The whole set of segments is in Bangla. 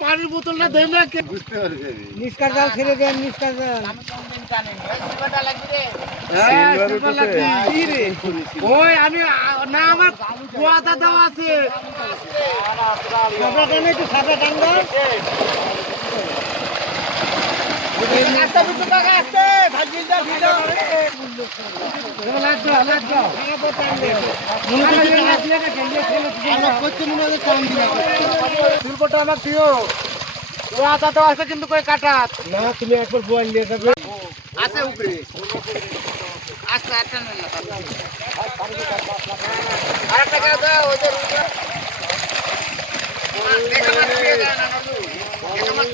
পানির বোতলটা দেন না কে নিষ্কার জাল ছেড়ে দেন নিষ্কার জাল। ওই আমি না আমার কুয়াটা দেওয়া আছে। সাদা টানে একটু সাদা টান শিল্পটা আমার দিও কুয়াটা দেওয়া আছে কিন্তু কই কাটা না তুমি একবার বল নিয়ে যাবে আছে উপরে। আচ্ছা একটা না আর একটা কাজ দাও ওই যে রুটা দেখা মাছ পেয়ে যায় না নদু দেখা মাছ পেয়ে যায় না আরে একটা খেয়ে দাও দেখা মাছ পেয়ে যায় না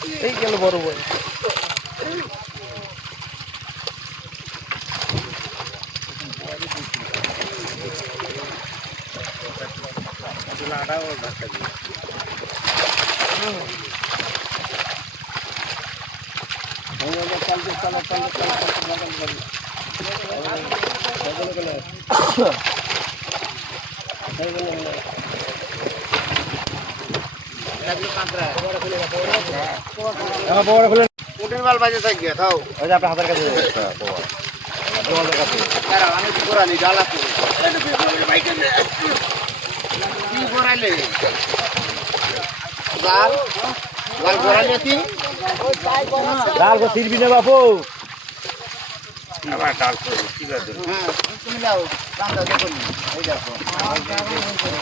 এই গেল বড় বড় উঠের মাল বাজে থাক গিয়া থাও দাঁড়াও আমি কি করালি ডাল আছে জাল জাল করালি তুই ডাল সিরবি বাপু হ্যাঁ তুমি যাও কান্দা দেখো এই দেখো ঘুমাই যাবে আজ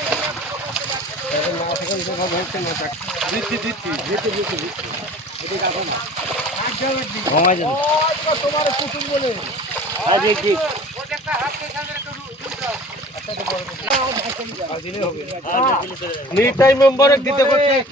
এক দিক নিটাই মেম্বারে দিতে করতে এক